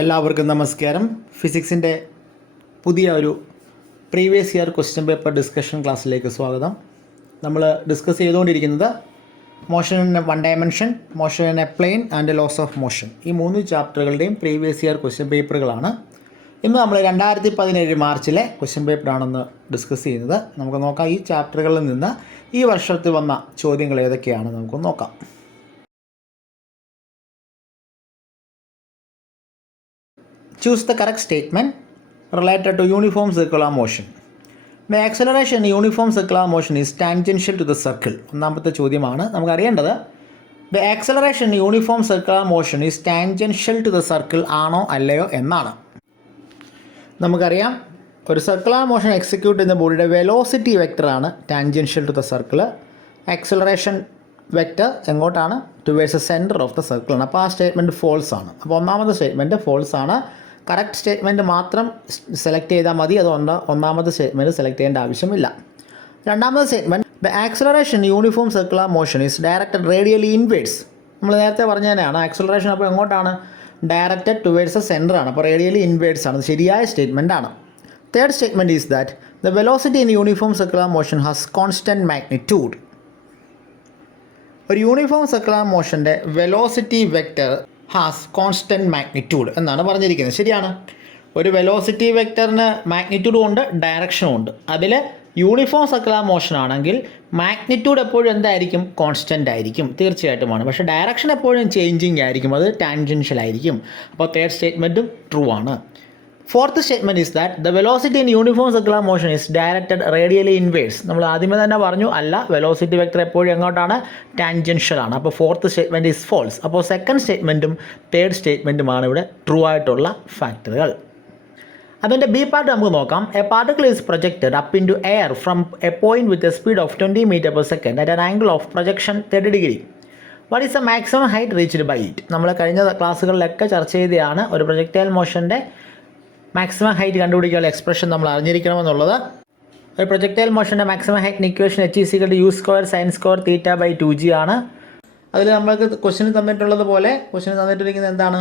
എല്ലാവർക്കും നമസ്കാരം. ഫിസിക്സിൻ്റെ പുതിയ ഒരു previous year question paper discussion ക്ലാസ്സിലേക്ക് സ്വാഗതം. നമ്മൾ ഡിസ്കസ് ചെയ്തുകൊണ്ടിരിക്കുന്നത് motion in one dimension, motion in a plane and laws of motion, ഈ 3 ചാപ്റ്ററുകളുടെയും പ്രീവിയസ് ഇയർ ക്വസ്റ്റ്യൻ പേപ്പറുകളാണ്. ഇന്ന് നമ്മൾ 2017 മാർച്ചിലെ ക്വസ്റ്റ്യൻ പേപ്പറാണെന്ന് ഡിസ്കസ് ചെയ്യുന്നത്. നമുക്ക് നോക്കാം ഈ ചാപ്റ്ററുകളിൽ നിന്ന് ഈ വർഷത്തിൽ വന്ന ചോദ്യങ്ങൾ ഏതൊക്കെയാണ് നമുക്ക് നോക്കാം. Choose the correct statement related to uniform circular motion. The acceleration in uniform circular motion is tangential to the circle. ഒന്നാമത്തെ ചോദ്യമാണ് നമുക്ക് അറിയേണ്ടത്. The acceleration in uniform circular motion is tangential to the circle ആണോ അല്ലയോ എന്നാണ്. നമുക്കറിയാം ഒരു circular motion execute ചെയ്യുന്ന ബോഡിയുടെ വെലോസിറ്റി വെക്ടറാണ് tangential to the circle. Acceleration vector എങ്ങോട്ടാണ്? Towards the centre of the circle ആണ്. അപ്പോൾ ആ സ്റ്റേറ്റ്മെൻറ്റ് ഫോൾസ് ആണ്. അപ്പോൾ ഒന്നാമത്തെ സ്റ്റേറ്റ്മെൻറ്റ് ഫോൾസ് ആണ്. കറക്റ്റ് സ്റ്റേറ്റ്മെൻറ്റ് മാത്രം സെലക്ട് ചെയ്താൽ മതി, അതുകൊണ്ട് ഒന്നാമത്തെ സ്റ്റേറ്റ്മെൻറ്റ് സെലക്ട് ചെയ്യേണ്ട ആവശ്യമില്ല. രണ്ടാമത്തെ statement, the acceleration uniform circular motion is directed radially inverse. നമ്മൾ നേരത്തെ പറഞ്ഞ തന്നെയാണ് ആക്സലറേഷൻ. അപ്പോൾ എങ്ങോട്ടാണ്? ഡയറക്റ്റഡ് ടുവേഴ്സ് ദ സെൻറ്റർ ആണ്. അപ്പോൾ റേഡിയലി ഇൻവേഴ്സ് ആണ്. ശരിയായ സ്റ്റേറ്റ്മെൻ്റ് ആണ്. Third statement is that the velocity in uniform circular motion has constant magnitude. ഒരു യൂണിഫോം സർക്കുലർ മോഷൻ്റെ velocity vector has constant magnitude എന്നാണ് പറഞ്ഞിരിക്കുന്നത്. ശരിയാണ്. ഒരു വെലോസിറ്റി വെക്ടറിന് മാഗ്നിറ്റ്യൂഡും ഉണ്ട്, ഡയറക്ഷനും ഉണ്ട്. അതിൽ യൂണിഫോം സർക്കുലർ മോഷൻ ആണെങ്കിൽ മാഗ്നിറ്റ്യൂഡ് എപ്പോഴും എന്തായിരിക്കും? കോൺസ്റ്റൻ്റ് ആയിരിക്കും, തീർച്ചയായിട്ടുമാണ്. പക്ഷേ ഡയറക്ഷൻ എപ്പോഴും ചേഞ്ചിങ് ആയിരിക്കും, അത് ടാൻജൻഷ്യൽ ആയിരിക്കും. അപ്പോൾ തേർഡ് സ്റ്റേറ്റ്മെൻറ്റും ട്രൂ ആണ്. Fourth statement is that the velocity in uniform circular motion is directed radially inverse. നമ്മൾ ആദ്യമേ തന്നെ പറഞ്ഞു അല്ല, വെലോസിറ്റി വെക്ടർ എപ്പോഴും എങ്ങോട്ടാണ്? ടാൻജൻഷ്യൽ ആണ്. അപ്പോൾ ഫോർത്ത് സ്റ്റേറ്റ്മെൻറ്റ് ഈസ് ഫോൾസ്. അപ്പോൾ സെക്കൻഡ് സ്റ്റേറ്റ്മെൻറ്റും തേർഡ് സ്റ്റേറ്റ്മെൻറ്റുമാണ് ഇവിടെ ട്രൂ ആയിട്ടുള്ള ഫാക്ടറുകൾ. അതിൻ്റെ ബി പാർട്ട് നമുക്ക് നോക്കാം. A particle is projected up into air from a point with a speed of 20 metre per second at an angle of projection 30 degree. What is the maximum height reached by it? നമ്മൾ കഴിഞ്ഞ ക്ലാസ്സുകളിലൊക്കെ ചർച്ച ചെയ്തതാണ് ഒരു projectile മോഷൻ്റെ maximum height കണ്ടുപിടിക്കാനുള്ള expression നമ്മൾ അറിഞ്ഞിരിക്കണമെന്നുള്ളത്. ഒരു പ്രൊജക്ടൈൽ മോഷൻ്റെ മാക്സിമം ഹൈറ്റിന് ഇക്വേഷൻ h=u² sin² θ/2g ആണ്. അതിൽ നമ്മൾക്ക് ക്വസ്റ്റിന് തന്നിട്ടുള്ളത് പോലെ ക്വസ്റ്റിന് തന്നിട്ടിരിക്കുന്നത് എന്താണ്?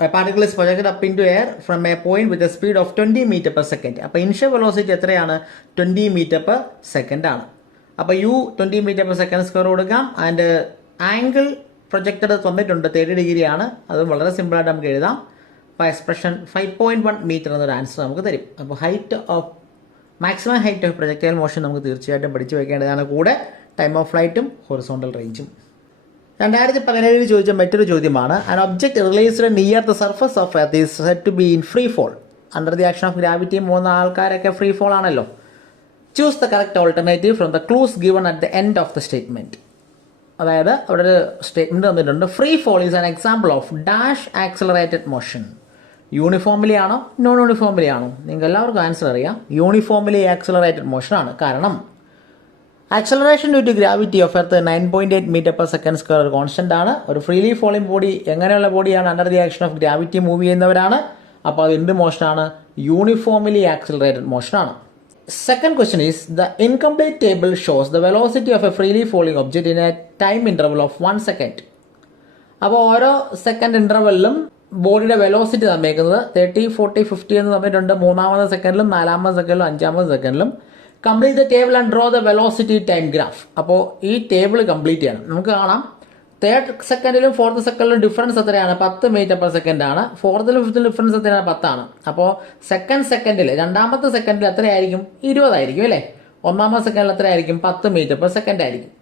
Particle is projected up into air from a point with a speed of 20 metre per second. അപ്പോൾ ഇനിഷ്യൽ വെലോസിറ്റി എത്രയാണ്? 20 മീറ്റർ പെർ സെക്കൻഡ് ആണ്. അപ്പോൾ u 20 metre per second square കൊടുക്കാം. ആൻഡ് ആംഗിൾ പ്രൊജക്റ്റഡ് തന്നിട്ടുണ്ട് 30 ഡിഗ്രി ആണ്. അത് വളരെ സിമ്പിളായിട്ട് നമുക്ക് എഴുതാം. അപ്പോൾ എക്സ്പ്രഷൻ 5.1 മീറ്റർ എന്നൊരു ആൻസർ നമുക്ക് തരും. അപ്പോൾ height of maximum height of projectile motion നമുക്ക് തീർച്ചയായിട്ടും പഠിച്ചു വയ്ക്കേണ്ടതാണ്. കൂടെ ടൈം ഓഫ് ഫ്ലൈറ്റും ഹൊറിസോണ്ടൽ റേഞ്ചും. 2017 ചോദിച്ച മറ്റൊരു ചോദ്യമാണ്. An object released near the surface of earth is said to be in free fall under the action of gravity. 3 ആൾക്കാരൊക്കെ ഫ്രീ ഫോൾ ആണല്ലോ. Choose the correct alternative from the clues given at the end of the statement. അതായത് അവിടെ ഒരു statement തന്നിട്ടുണ്ട്. Free fall is an example of dash accelerated motion. Uniformly ആണോ non uniformly ആണോ? നിങ്ങൾക്ക് എല്ലാവർക്കും ആൻസർ അറിയാം. യൂണിഫോംലി ആക്സലറേറ്റഡ് മോഷൻ ആണ്. കാരണം acceleration due to gravity of earth 9.8 metre per second square ഒരു കോൺസ്റ്റൻ്റ് ആണ്. ഒരു ഫ്രീലി ഫോളിംഗ് ബോഡി എങ്ങനെയുള്ള ബോഡിയാണ്? Under the action of gravity move ചെയ്യുന്നവരാണ്. അപ്പോൾ അത് എന്ത് മോഷനാണ്? യൂണിഫോംലി ആക്സലറേറ്റഡ് മോഷനാണ്. Second question is the incomplete table shows the velocity of a freely falling object in a time interval of 1 second. അപ്പോൾ ഓരോ സെക്കൻഡ് ഇൻ്റർവെല്ലിലും ബോഡിയുടെ വെലോസിറ്റി തന്നേക്കുന്നത് 30, 40, 50 എന്ന് തന്നിട്ടുണ്ട്. 3-ാമത്തെ സെക്കൻഡിലും 4-ാമത്തെ സെക്കൻഡിലും 5-ാമത്തെ സെക്കൻഡിലും. Complete the table and draw the velocity time graph. അപ്പോൾ ഈ ടേബിൾ കംപ്ലീറ്റ് ചെയ്യണം. നമുക്ക് കാണാം തേർഡ് സെക്കൻഡിലും ഫോർത്ത് സെക്കൻഡിലും ഡിഫറൻസ് എത്രയാണ്? 10 മീറ്റർ പെർ സെക്കൻഡ് ആണ്. ഫോർത്തിലും ഫിഫ്ത്തിലും ഡിഫറൻസ് എത്രയാണ്? 10 ആണ്. അപ്പോൾ സെക്കൻഡിൽ 2-ാമത്തെ സെക്കൻഡിൽ എത്രയായിരിക്കും? 20 ആയിരിക്കും അല്ലേ? 1-ാമത്തെ സെക്കൻഡിൽ എത്രയായിരിക്കും? 10 മീറ്റർ പെർ സെക്കൻഡ് ആയിരിക്കും.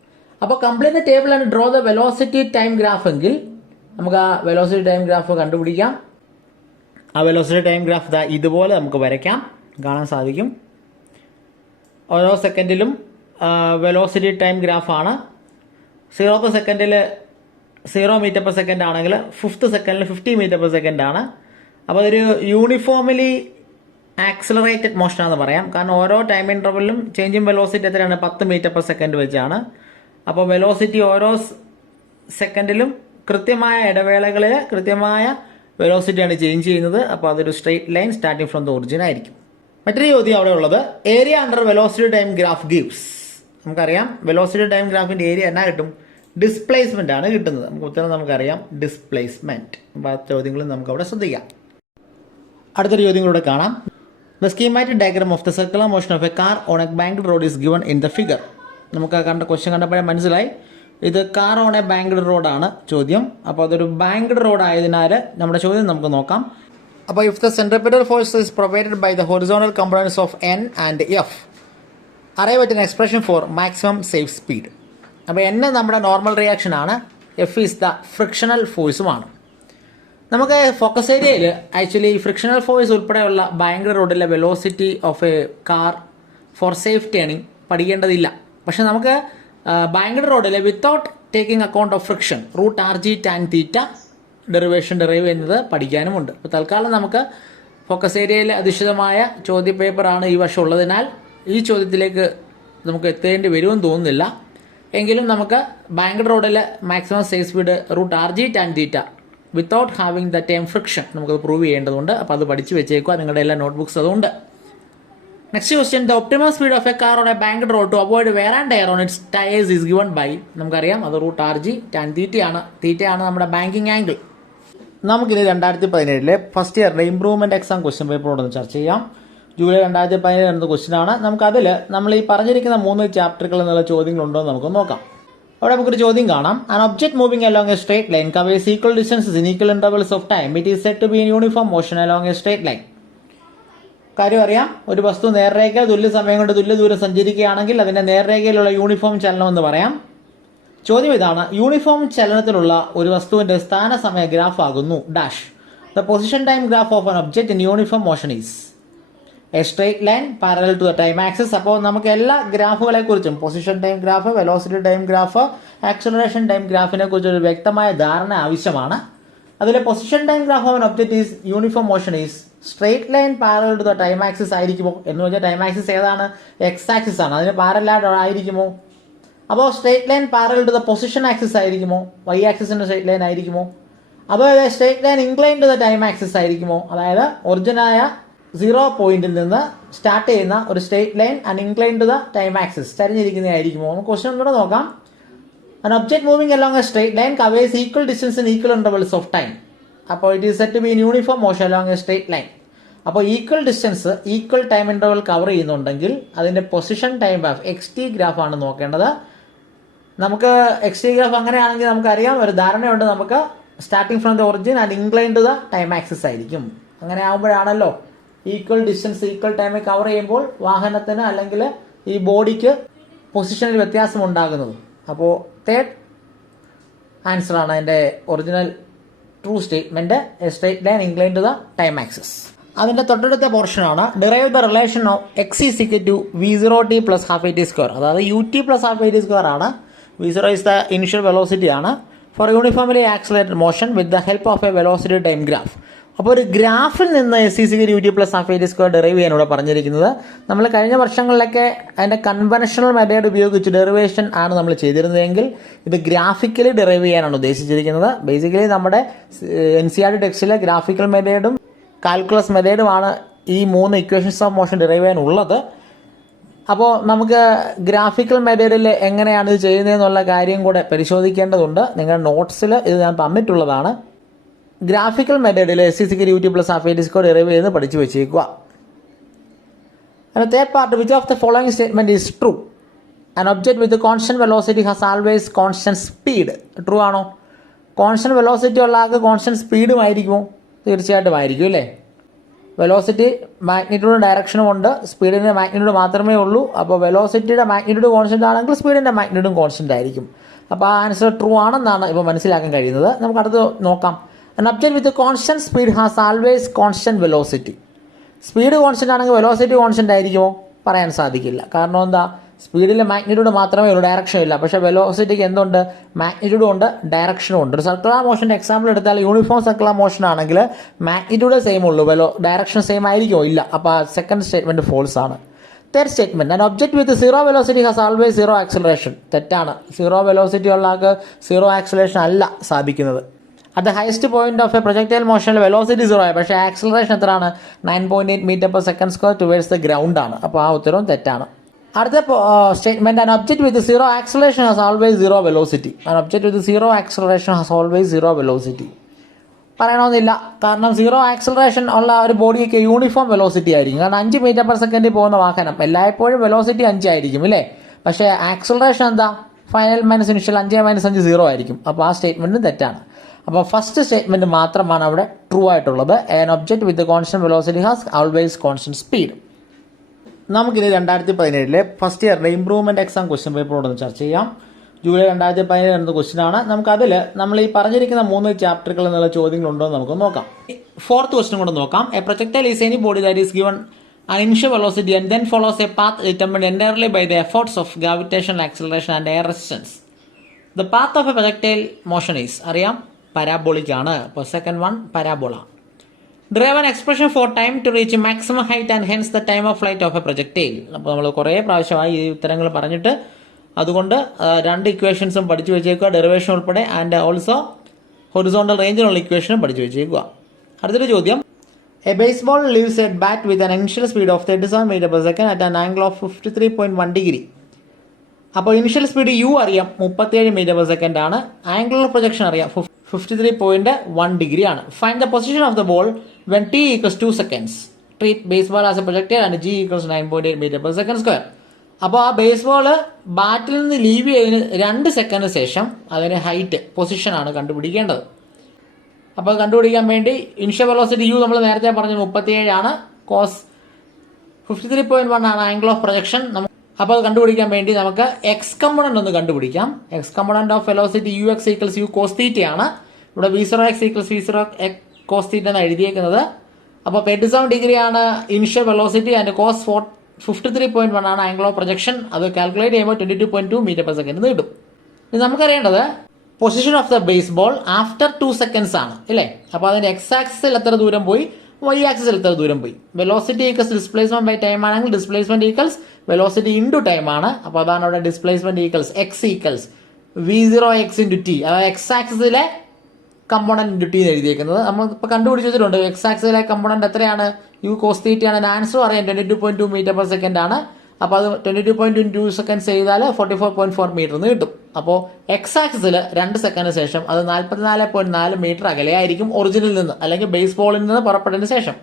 അപ്പോൾ complete the table and draw the velocity time graph എങ്കിൽ നമുക്ക് ആ വെലോസിറ്റി ടൈം ഗ്രാഫ് കണ്ടുപിടിക്കാം. ആ വെലോസിറ്റി ടൈം ഗ്രാഫ് ഇതുപോലെ നമുക്ക് വരയ്ക്കാം, കാണാൻ സാധിക്കും. ഓരോ സെക്കൻഡിലും വെലോസിറ്റി ടൈം ഗ്രാഫാണ്. 0th സെക്കൻഡിൽ 0 മീറ്റർ പെർ സെക്കൻഡ് ആണെങ്കിൽ 5th സെക്കൻഡിൽ 50 മീറ്റർ പെർ സെക്കൻഡ് ആണ്. അപ്പോൾ അതൊരു യൂണിഫോംലി ആക്സലറേറ്റഡ് മോഷനാണെന്ന് പറയാം. കാരണം ഓരോ ടൈം ഇൻ്റർവെല്ലിലും ചേഞ്ചിങ് വെലോസിറ്റി എത്രയാണ്? 10 മീറ്റർ പെർ സെക്കൻഡ് വെച്ചാണ്. അപ്പോൾ വെലോസിറ്റി ഓരോ സെക്കൻഡിലും കൃത്യമായ ഇടവേളകളിൽ കൃത്യമായ വെലോസിറ്റിയാണ് ചേഞ്ച് ചെയ്യുന്നത്. അപ്പോൾ അതൊരു straight line starting from the origin ആയിരിക്കും. മറ്റൊരു ചോദ്യം അവിടെ ഉള്ളത്, area under velocity time graph gives. നമുക്കറിയാം വെലോസിറ്റി ടൈം ഗ്രാഫിൻ്റെ ഏരിയ എന്നാ കിട്ടും? ഡിസ്പ്ലേസ്മെൻ്റ് ആണ് കിട്ടുന്നത്. നമുക്ക് ഉത്തരം നമുക്കറിയാം, ഡിസ്പ്ലേസ്മെൻറ്റ്. അപ്പോൾ ആ ചോദ്യങ്ങളും നമുക്കവിടെ ശ്രദ്ധിക്കാം. അടുത്തൊരു ചോദ്യം കൂടെ കാണാം. The schematic diagram of the circular motion of a car on a banked road is given in the figure. നമുക്ക് ക്വസ്റ്റ്യൻ കണ്ടപ്പോഴേ മനസ്സിലായി ഇത് കാർ ഓൺ എ ബാങ്ക്ഡ് റോഡാണ് ചോദ്യം. അപ്പോൾ അതൊരു ബാങ്ക്ഡ് റോഡ് ആയതിനാൽ നമ്മുടെ ചോദ്യം നമുക്ക് നോക്കാം. അപ്പോൾ if the centripetal force is provided by the horizontal components of N and F arrive at an expression for maximum safe speed. അപ്പോൾ എൻ നമ്മുടെ നോർമൽ റിയാക്ഷനാണ്, എഫ് ഈസ് ദ ഫ്രിക്ഷണൽ ഫോഴ്സുമാണ്. നമുക്ക് ഫോക്കസ് ഏരിയയിൽ ആക്ച്വലി ഫ്രിക്ഷണൽ ഫോഴ്സ് ഉൾപ്പെടെയുള്ള banked റോഡിലെ velocity of a car for safe turning പഠിക്കേണ്ടതില്ല. പക്ഷേ നമുക്ക് ബാങ്ക്ഡ് റോഡിൽ without taking account of friction root r g tan theta derive ചെയ്യുന്നത് പഠിക്കാനുമുണ്ട്. അപ്പോൾ തൽക്കാലം നമുക്ക് ഫോക്കസ് ഏരിയയിൽ അധിഷ്ഠിതമായ ചോദ്യപേപ്പറാണ് ഈ വർഷം ഉള്ളതിനാൽ ഈ ചോദ്യത്തിലേക്ക് നമുക്ക് എത്തേണ്ടി വരുമെന്ന് തോന്നുന്നില്ല. എങ്കിലും നമുക്ക് ബാങ്ക്ഡ് റോഡിൽ maximum safe speed root r g tan theta without having the term friction നമുക്കത് പ്രൂവ് ചെയ്യേണ്ടതുണ്ട്. അപ്പോൾ അത് പഠിച്ച് വെച്ചേക്കുക, നിങ്ങളുടെ എല്ലാ നോട്ട്ബുക്സ് അതുകൊണ്ട്. Next question, the optimum speed of a car on a banked road to avoid wear and tear on its tyres is given by, നമുക്കറിയാം അത് റൂട്ട് ആർ ജി ടാൻ തീറ്റയാണ് നമ്മുടെ ബാങ്കിങ് ആംഗിൾ. നമുക്കിത് 2017 ഫസ്റ്റ് ഇയറിലെ ഇംപ്രൂവ്മെൻറ്റ് എക്സാം ക്വസ്റ്റ്യൻ പേപ്പറോടൊന്ന് ചർച്ച ചെയ്യാം. July 2017 എന്ന ക്വസ്റ്റ്യനാണ്. നമുക്കതിൽ നമ്മൾ ഈ പറഞ്ഞിരിക്കുന്ന 3 ചാപ്റ്ററുകൾ എന്നുള്ള ചോദ്യങ്ങളുണ്ടോ എന്ന് നമുക്ക് നോക്കാം. അവിടെ നമുക്കൊരു ചോദ്യം കാണാം. An object moving along a straight line covers equal distances in equal intervals of time it is said to be in uniform motion along a straight line. കാര്യം അറിയാം, ഒരു വസ്തു നേർരേഖയിൽ തുല്യ സമയം കൊണ്ട് തുല്യ ദൂരം സഞ്ചരിക്കുകയാണെങ്കിൽ അതിൻ്റെ നേർരേഖയിലുള്ള യൂണിഫോം ചലനം എന്ന് പറയാം. ചോദ്യം ഇതാണ്, യൂണിഫോം ചലനത്തിലുള്ള ഒരു വസ്തുവിൻ്റെ സ്ഥാനസമയ ഗ്രാഫ് ആകുന്നു dash. The position time graph of an object in uniform motion is a straight line parallel to the time axis. അപ്പോൾ നമുക്ക് എല്ലാ ഗ്രാഫുകളെ കുറിച്ചും position time graph, velocity time graph, acceleration time ഗ്രാഫിനെ കുറിച്ച് ഒരു വ്യക്തമായ ധാരണ ആവശ്യമാണ്. അതിൽ position time graph of an object is uniform motion is straight line parallel to the time axis ആയിരിക്കുമോ എന്ന് വെച്ചാൽ ടൈം ആക്സിസ് ഏതാണ്? എക്സ് ആക്സിസ് ആണ്. അതിന് പാരലായിട്ട് ആയിരിക്കുമോ? അപ്പോൾ straight line parallel to the position axis ആയിരിക്കുമോ? വൈ ആക്സിസിൻ്റെ സ്ട്രേറ്റ് ലൈൻ ആയിരിക്കുമോ? അപ്പോൾ straight line incline to the time axis ആയിരിക്കുമോ? അതായത് ഒറിജിനായ 0 പോയിന്റിൽ നിന്ന് സ്റ്റാർട്ട് ചെയ്യുന്ന ഒരു straight line and incline to the time axis ചരിഞ്ഞിരിക്കുന്നതായിരിക്കുമോ? നമുക്ക് ക്വസ്റ്റ്യൻ ഒന്നുകൂടെ നോക്കാം. An object moving along a straight line covers equal distance in equal intervals of time. അപ്പോൾ it is set to be in uniform motion along a straight line. അപ്പോൾ equal distance equal time interval cover ചെയ്യുന്നുണ്ടെങ്കിൽ അതിൻ്റെ position time graph X T ഗ്രാഫാണ് നോക്കേണ്ടത്. നമുക്ക് X T graph അങ്ങനെയാണെങ്കിൽ നമുക്കറിയാം, ഒരു ധാരണയുണ്ട്, നമുക്ക് starting from the origin and incline to the time axis ആയിരിക്കും. അങ്ങനെ ആകുമ്പോഴാണല്ലോ ഈക്വൽ ഡിസ്റ്റൻസ് ഈക്വൽ ടൈമിൽ കവർ ചെയ്യുമ്പോൾ വാഹനത്തിന് അല്ലെങ്കിൽ ഈ ബോഡിക്ക് പൊസിഷനിൽ വ്യത്യാസം ഉണ്ടാകുന്നത്. അപ്പോൾ തേർഡ് ആൻസറാണ് എൻ്റെ original true statement, a straight line incline to the time axis. അതിൻ്റെ തൊട്ടടുത്ത പോർഷനാണ് derive the relation of x is equal to V0t plus half a t square. അതായത് ut plus half a t square ആണ്. V0 is the initial velocity ആണ് for uniformly accelerated motion with the help of a velocity time graph. അപ്പോൾ ഒരു ഗ്രാഫിൽ നിന്ന് S is equal to ut plus half a t square derive ചെയ്യാൻ ഇവിടെ പറഞ്ഞിരിക്കുന്നത്. നമ്മൾ കഴിഞ്ഞ വർഷങ്ങളിലൊക്കെ അതിൻ്റെ കൺവെൻഷണൽ മെത്തേഡ് ഉപയോഗിച്ച് ഡെറിവേഷൻ ആണ് നമ്മൾ ചെയ്തിരുന്നതെങ്കിൽ ഇത് ഗ്രാഫിക്കലി ഡെറൈവ് ചെയ്യാനാണ് ഉദ്ദേശിച്ചിരിക്കുന്നത്. ബേസിക്കലി നമ്മുടെ NCERT ടെക്സ്റ്റിലെ ഗ്രാഫിക്കൽ മെത്തേഡും കാൽക്കുലസ് മെത്തേഡുമാണ് ഈ 3 ഇക്വേഷൻസ് ഓഫ് മോഷൻ ഡെറൈവ് ചെയ്യാനുള്ളത്. അപ്പോൾ നമുക്ക് ഗ്രാഫിക്കൽ മെത്തേഡിൽ എങ്ങനെയാണ് ഇത് ചെയ്യുന്നതെന്നുള്ള കാര്യം കൂടെ പരിശോധിക്കേണ്ടതുണ്ട്. നിങ്ങളുടെ നോട്ട്സിൽ ഇത് ഞാൻ തന്നിട്ടുള്ളതാണ്. ഗ്രാഫിക്കൽ മെത്തേഡിൽ S is equal to ut plus half a t square derive ചെയ്ത് പഠിച്ചു വെച്ചേക്കുക. Third part, which of the following statement is true? An object with constant velocity has always constant speed. True ആണോ? Constant velocity ഉള്ള ആൾക്ക് constant സ്പീഡും ആയിരിക്കുമോ? തീർച്ചയായിട്ടും ആയിരിക്കും അല്ലേ. വെലോസിറ്റി മാഗ്നിറ്റ്യൂഡും ഡയറക്ഷനും ഉണ്ട്, സ്പീഡിൻ്റെ മാഗ്നിറ്റ്യൂഡ് മാത്രമേ ഉള്ളൂ. അപ്പോൾ വെലോസിറ്റിയുടെ മാഗ്നിറ്റ്യൂഡ് കോൺസ്റ്റന്റ് ആണെങ്കിൽ സ്പീഡിൻ്റെ മാഗ്നിറ്റ്യൂഡും കോൺസ്റ്റന്റ് ആയിരിക്കും. അപ്പോൾ ആ ആൻസർ ട്രൂ ആണെന്നാണ് ഇപ്പോൾ മനസ്സിലാക്കാൻ കഴിയുന്നത്. നമുക്ക് അടുത്ത് നോക്കാം. An object with a constant speed has always constant velocity. Speed constant ആണെങ്കിൽ വെലോസിറ്റി കോൺസ്റ്റന്റ് ആയിരിക്കുമോ? പറയാൻ സാധിക്കില്ല. കാരണം എന്താ? സ്പീഡിലെ മാഗ്നിറ്റ്യൂഡ് മാത്രമേ ഉള്ളൂ, ഡയറക്ഷൻ ഇല്ല. പക്ഷേ വെലോസിറ്റിക്ക് എന്തുണ്ട്? മാഗ്നിറ്റ്യൂഡും ഉണ്ട്, ഡയറക്ഷനും ഉണ്ട്. ഒരു സർക്കുലർ മോഷൻ്റെ എക്സാമ്പിൾ എടുത്താൽ യൂണിഫോം സർക്കുലർ മോഷൻ ആണെങ്കിൽ മാഗ്നിറ്റ്യൂഡ് സെയിം ഉള്ളൂ, ഡയറക്ഷൻ സെയിം ആയിരിക്കുമോ? ഇല്ല. അപ്പോൾ സെക്കൻഡ് സ്റ്റേറ്റ്മെൻറ്റ് ഫോൾസ് ആണ്. Third statement, an object with zero velocity has always zero acceleration. തെറ്റാണ്. സീറോ വെലോസിറ്റി ഉള്ള ആൾക്ക് സീറോ ആക്സിലറേഷൻ അല്ല സ്ഥാപിക്കുന്നത്. At the highest point of a projectile മോഷനിൽ വെലോസിറ്റി സീറോ ആയി, പക്ഷേ ആക്സിലറേഷൻ എത്രയാണ്? 9.8 metre per second square towards the ground ആണ്. അപ്പോൾ ആ ഉത്തരവും തെറ്റാണ്. അടുത്ത statement, an object with zero acceleration has always zero velocity. An object with zero acceleration has always zero velocity. പറയണമെന്നില്ല. കാരണം സീറോ ആക്സലറേഷൻ ഉള്ള ഒരു ബോഡിക്ക് യൂണിഫോം വെലോസിറ്റി ആയിരിക്കും. കാരണം 5 മീറ്റർ പെർ സെക്കൻഡിൽ പോകുന്ന വാഹനം എല്ലായ്പ്പോഴും വെലോസിറ്റി 5 ആയിരിക്കും അല്ലേ. പക്ഷേ ആക്സലറേഷൻ എന്താ, ഫൈനൽ മൈനസ് ഇനിഷ്യൽ 5 - 5 0 ആയിരിക്കും. അപ്പോൾ ആ സ്റ്റേറ്റ്മെൻറ്റും തെറ്റാണ്. അപ്പോൾ ഫസ്റ്റ് സ്റ്റേറ്റ്മെൻറ്റ് മാത്രമാണ് അവിടെ ട്രൂ ആയിട്ടുള്ളത്. An object with constant velocity has always constant speed. നമുക്കിനി 2017 ഫസ്റ്റ് ഇയറിൻ്റെ ഇംപ്രൂവ്മെൻറ്റ് എക്സാം ക്വസ്റ്റ്യൻ പേപ്പറോടൊന്ന് ചർച്ച ചെയ്യാം. ജൂലൈ 2017 എന്ന ക്വസ്റ്റ്യൻ ആണ്. നമുക്കതിൽ നമ്മൾ ഈ പറഞ്ഞിരിക്കുന്ന 3 ചാപ്റ്ററുകൾ എന്നുള്ള ചോദ്യങ്ങളുണ്ടോ എന്ന് നമുക്ക് നോക്കാം. ഫോർത്ത് ക്വസ്റ്റ്യൻ കൂടെ നോക്കാം. A projectile is any body that is given an initial velocity and then follows a path determined entirely by the efforts of gravitational acceleration and air resistance. The path of a projectile motion is, അറിയാം, parabolic ആണ്. അപ്പോൾ second one parabola. Derive an expression for time to reach maximum height and hence the time of flight of a projectile. അപ്പോൾ നമ്മൾ കുറേ പ്രാവശ്യമായി ഈ ഉത്തരങ്ങൾ പറഞ്ഞിട്ട്, അതുകൊണ്ട് 2 ഇക്വേഷൻസും പഠിച്ചു വെച്ചേക്കുക, ഡെറിവേഷൻ ഉൾപ്പെടെ, ആൻഡ് ഓൾസോ ഹൊറിസോണ്ടൽ റേഞ്ചിനുള്ള ഇക്വേഷനും പഠിച്ചു വെച്ചേക്കുക. അടുത്തൊരു ചോദ്യം. A baseball leaves a bat with an initial speed of 37 meter per second at an angle of 53.1 degree. അപ്പോൾ ഇനിഷ്യൽ സ്പീഡ് u അറിയാം 37 മീറ്റർ പെർ സെക്കൻഡ് ആണ്. ആംഗിൾ ഓഫ് പ്രൊജക്ഷൻ അറിയാം 53.1 ഡിഗ്രി ആണ്. Find the position of the ball when t = 2 seconds. Treat baseball as a projectile and g = 9.8 metre per second square. അപ്പോൾ ആ baseball ബാറ്റിൽ നിന്ന് leave ചെയ്തതിന് 2 സെക്കൻഡിന് ശേഷം അതിന് ഹൈറ്റ് പൊസിഷനാണ് കണ്ടുപിടിക്കേണ്ടത്. അപ്പോൾ കണ്ടുപിടിക്കാൻ വേണ്ടി ഇനിഷ്യൽ വെലോസിറ്റി u നമ്മൾ നേരത്തെ പറഞ്ഞ 37 ആണ്. കോസ് 53.1 ആണ് ആംഗിൾ ഓഫ് പ്രൊജക്ഷൻ. അപ്പോൾ അത് കണ്ടുപിടിക്കാൻ വേണ്ടി നമുക്ക് എക്സ് കമ്പോണൻ്റ് ഒന്ന് കണ്ടുപിടിക്കാം. X component of velocity ux = u cos θ ആണ്. ഇവിടെ v0x = v0 cos θ എന്ന് എഴുതിയേക്കുന്നത്. അപ്പോൾ 37 ഡിഗ്രി ആണ് ഇനിഷ്യൽ വെലോസിറ്റി ആൻഡ് കോസ് 53.1 ആണ് ആംഗിൾ ഓഫ് പ്രൊജക്ഷൻ. അത് കാൽക്കുലേറ്റ് ചെയ്യുമ്പോൾ 22.2 മീറ്റർ പെർ സെക്കൻഡ് എന്ന് കിട്ടും. ഇനി നമുക്കറിയേണ്ടത് position of the baseball after 2 seconds ആണ് അല്ലേ. അപ്പോൾ അതിൻ്റെ എക്സ് ആക്സിസിൽ എത്ര ദൂരം പോയി, വൈ ആക്സിസിൽ എത്ര ദൂരം പോയി. Velocity equals displacement by time ആണെങ്കിൽ displacement equals velocity into time ആണ്. അപ്പോൾ അതാണ് അവിടെ displacement equals X equals v0x × t. അതായത് എക്സ് ആക്സിസിലെ കമ്പോണന്റ് ഇൻറ്റു ടി എന്ന് എഴുതിയേക്കുന്നത്. നമ്മൾ ഇപ്പോൾ കണ്ടുപിടിച്ച് വെച്ചിട്ടുണ്ട്. എക്സ് ആക്സിസിലെ കമ്പോണന്റ് എത്രയാണ്, u cos θ ആണ്. ആൻസർ അറിയാം 22.2 മീറ്റർ പെർ സെക്കൻഡ് ആണ്. അപ്പോൾ അത് 22.2 seconds ചെയ്താൽ 44.4 മീറ്റർ എന്ന് കിട്ടും. അപ്പോൾ എക്സ് ആക്സിസിൽ 2 സെക്കൻഡിന് ശേഷം അത് 44.4 മീറ്റർ അകലെയായിരിക്കും ഒറിജിനിൽ നിന്ന്, അല്ലെങ്കിൽ ബേസ്ബോളിൽ നിന്ന് പുറപ്പെട്ടതിന് ശേഷം.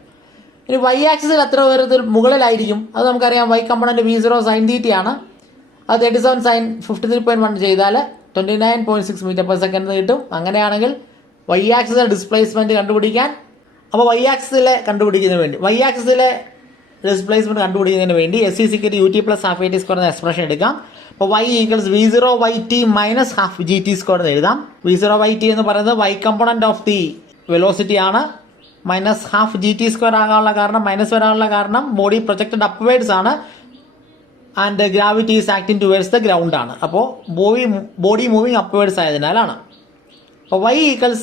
ഇനി വൈ ആക്സിസിൽ എത്ര ഉയരത്തിൽ മുകളിലായിരിക്കും, അത് നമുക്കറിയാം. വൈ കമ്പോണന്റ് v0 sin θ ആണ്. അത് 37 sin 53.1 ചെയ്താൽ 29.6 മീറ്റർ പെർ സെക്കൻഡ് എന്ന് കിട്ടും. അങ്ങനെയാണെങ്കിൽ വൈ ആക്സിസിലെ ഡിസ്പ്ലേസ്മെന്റ് കണ്ടുപിടിക്കാൻ, അപ്പോൾ വൈ ആക്സിസിലെ കണ്ടുപിടിക്കുന്നതിന് വേണ്ടി ഡിസ്പ്ലേസ്മെന്റ് കണ്ടുപിടിക്കുന്നതിന് വേണ്ടി s = ut + ½ at² എന്ന എക്സ്പ്രഷൻ എടുക്കാം. അപ്പോൾ y = v0/t - ½ gt² എന്ന് എഴുതാം. v0/t എന്ന് പറയുന്നത് y component of the velocity ആണ്. -½ gt² ആകാനുള്ള കാരണം, മൈനസ് വരാനുള്ള കാരണം ബോഡി പ്രൊജക്റ്റഡ് അപ്വേർഡ്സ് ആണ് and gravity is acting towards the ground ആണ്. അപ്പോൾ ബോഡി മൂവിങ് അപ്വേർഡ്സ് ആയതിനാലാണ്. അപ്പോൾ y =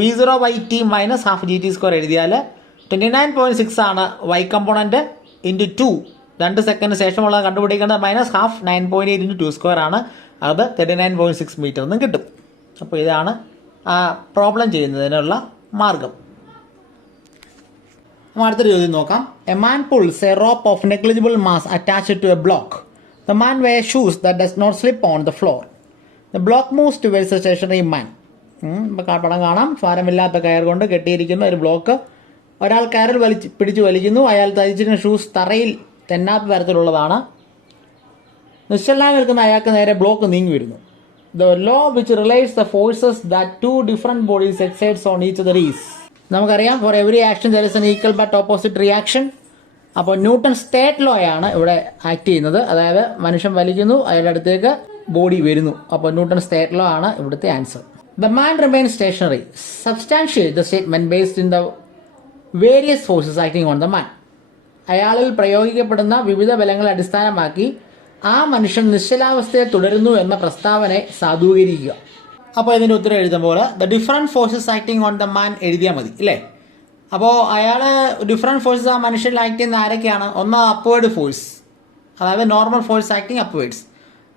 v0/t - ½ gt² എഴുതിയാൽ 29.6 ആണ് y കമ്പോണന്റ് ഇൻറ്റു 2. 2 സെക്കൻഡിന് ശേഷമുള്ള കണ്ടുപിടിക്കേണ്ടത് -½ 9.8 × 2² ആണ്. അത് 39.6 മീറ്റർ എന്നും കിട്ടും. അപ്പോൾ ഇതാണ് ആ പ്രോബ്ലം ചെയ്യുന്നതിനുള്ള മാർഗം. നമ്മൾ അടുത്തൊരു ചോദ്യം നോക്കാം. A man pulls a rope of negligible mass attached to a block. The man wear shoes that does not slip on the floor. The block moves towards a stationary man. പടം കാണാം. ഭാരമില്ലാത്ത കയർ കൊണ്ട് കെട്ടിയിരിക്കുന്ന ഒരു ബ്ലോക്ക്. ഒരാൾ കയറിൽ പിടിച്ചു വലിക്കുന്നു. അയാൾ ധരിച്ചിരുന്ന ഷൂസ് തറയിൽ തെന്നാത്ത തരത്തിലുള്ളതാണ്. നിശ്ചലനായി നിൽക്കുന്ന അയാൾക്ക് നേരെ ബ്ലോക്ക് നീങ്ങി വരുന്നു. The law which relates the forces that 2 different bodies excites on each other is. നമുക്കറിയാം, for every action there is an equal but opposite reaction. അപ്പോൾ ന്യൂട്ടൺ സ്റ്റേറ്റ് ലോ ആണ് ഇവിടെ ആക്ട് ചെയ്യുന്നത്. അതായത് മനുഷ്യൻ വലിക്കുന്നു, അയാളുടെ അടുത്തേക്ക് ബോഡി വരുന്നു. അപ്പോൾ ന്യൂട്ടൺ സ്റ്റേറ്റ് ലോ ആണ് ഇവിടുത്തെ answer. The man remain stationary. Substantiate the statement based in the various forces acting on the man. അയാളിൽ പ്രയോഗിക്കപ്പെടുന്ന വിവിധ ബലങ്ങളെ അടിസ്ഥാനമാക്കി ആ മനുഷ്യൻ നിശ്ചലാവസ്ഥയെ തുടരുന്നു എന്ന പ്രസ്താവനയെ സാധൂകരിക്കുക. അപ്പോൾ ഇതിൻ്റെ ഉത്തരം എഴുതുമ്പോൾ the different forces acting on the മാൻ എഴുതിയാൽ മതി അല്ലേ. അപ്പോൾ അയാൾ ഡിഫറെൻറ്റ് ഫോഴ്സസ് ആ മനുഷ്യനിൽ ആക്ട് ചെയ്യുന്ന ആരൊക്കെയാണ്? ഒന്ന് അപ്വേർഡ് ഫോഴ്സ്, അതായത് normal force acting upwards.